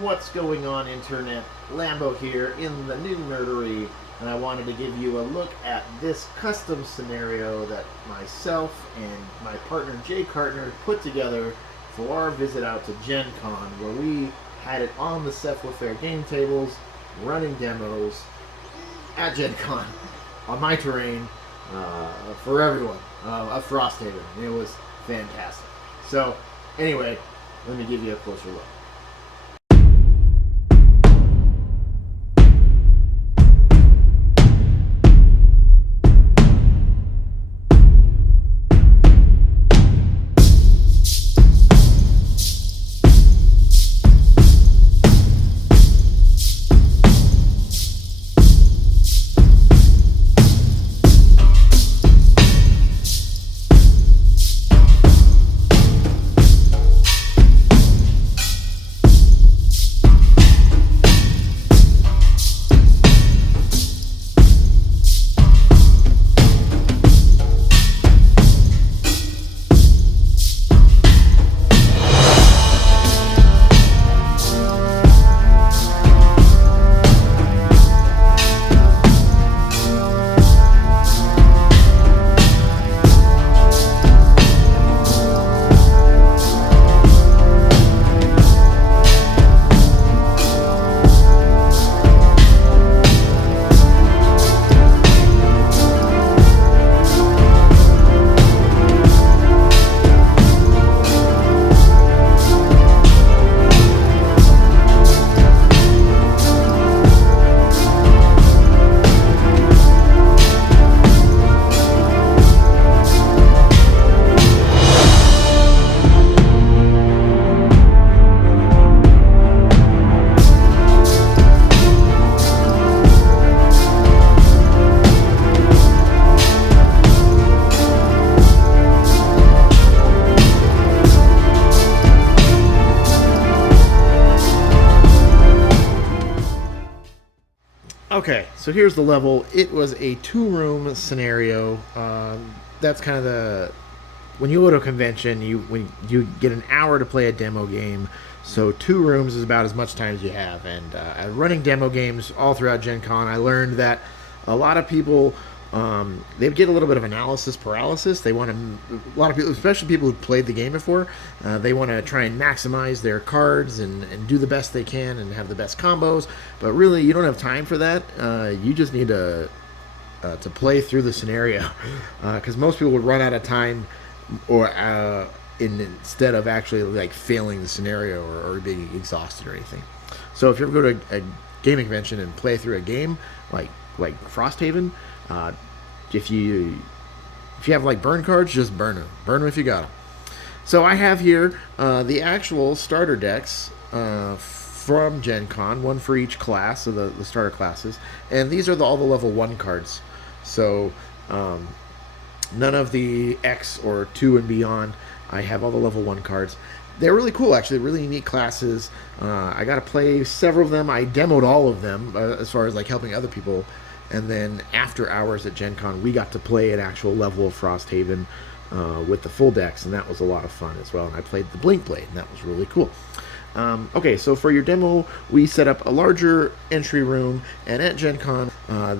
What's going on, internet? Lambo here in the new nerdery, and I wanted to give you a look at this custom scenario that myself and my partner Jay Cartner put together for our visit out to Gen Con, where we had it on the Cephalofair game tables, running demos at Gen Con on my terrain for everyone of Frosthaven. It was fantastic. So, anyway, let me give you a closer look. Okay, so here's the level. It was a two-room scenario. That's kind of the when you go to a convention, you get an hour to play a demo game. So 2 rooms is about as much time as you have. And running demo games all throughout Gen Con, I learned that a lot of people they get a little bit of analysis paralysis. They want to, a lot of people, especially people who played the game before, they want to try and maximize their cards and do the best they can and have the best combos. But really, you don't have time for that. You just need to play through the scenario, because most people would run out of time, or instead of actually like failing the scenario or being exhausted or anything. So if you ever go to a gaming convention and play through a game like Frosthaven, if you have like burn cards, just burn them if you got them. So I have here the actual starter decks from Gen Con, one for each class of the starter classes, and these are all the level 1 cards. So none of the X or 2 and beyond. I have all the level 1 cards. They're really cool, actually. Really neat classes. I got to play several of them. I demoed all of them as far as like helping other people. And then after hours at Gen Con, we got to play an actual level of Frosthaven with the full decks, and that was a lot of fun as well. And I played the Blink Blade, and that was really cool. Okay, so for your demo, we set up a larger entry room, and at Gen Con,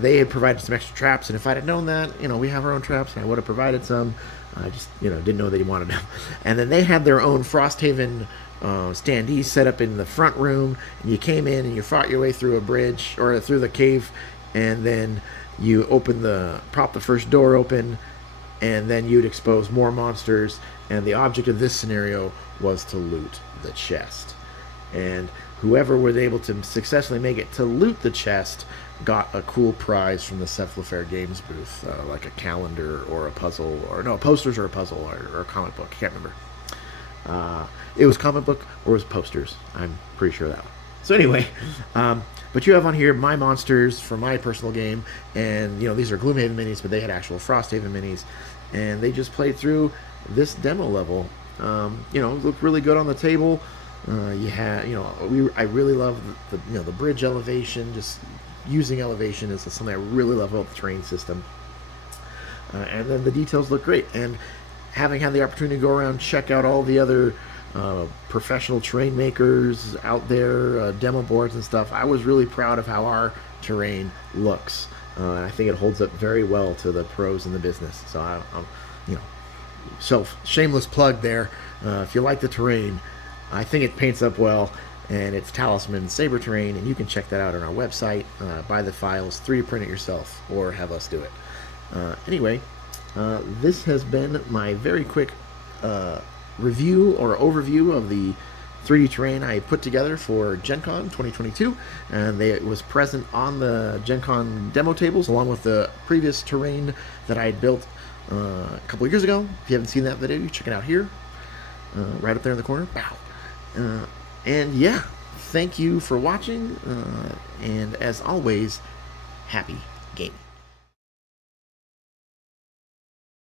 they had provided some extra traps, and if I'd have known that, we have our own traps, and I would have provided some. I just, didn't know that he wanted them. And then they had their own Frosthaven standees set up in the front room, and you came in and you fought your way through a bridge, or through the cave, and then you prop the first door open, and then you'd expose more monsters, and the object of this scenario was to loot the chest. And whoever was able to successfully make it to loot the chest got a cool prize from the Cephalofair Games booth, like a calendar or a puzzle, or no, posters or a puzzle or a comic book. I can't remember. It was comic book or it was posters. I'm pretty sure that one. So anyway, but you have on here my monsters from my personal game, and these are Gloomhaven minis, but they had actual Frosthaven minis, and they just played through this demo level. It looked really good on the table. I really love the bridge elevation. Just using elevation is something I really love about the terrain system. And then the details look great. And having had the opportunity to go around, check out all the other professional terrain makers out there, demo boards and stuff. I was really proud of how our terrain looks. And I think it holds up very well to the pros in the business. So I'm, you know, shameless plug there. If you like the terrain, I think it paints up well, and it's Talisman Saber Terrain, and you can check that out on our website. Buy the files, 3D print it yourself, or have us do it. Anyway, this has been my very quick review or overview of the 3D terrain I put together for Gen Con 2022, and it was present on the Gen Con demo tables along with the previous terrain that I had built a couple of years ago. If you haven't seen that video, you check it out here, right up there in the corner. Bow. And yeah, thank you for watching, and as always, happy gaming.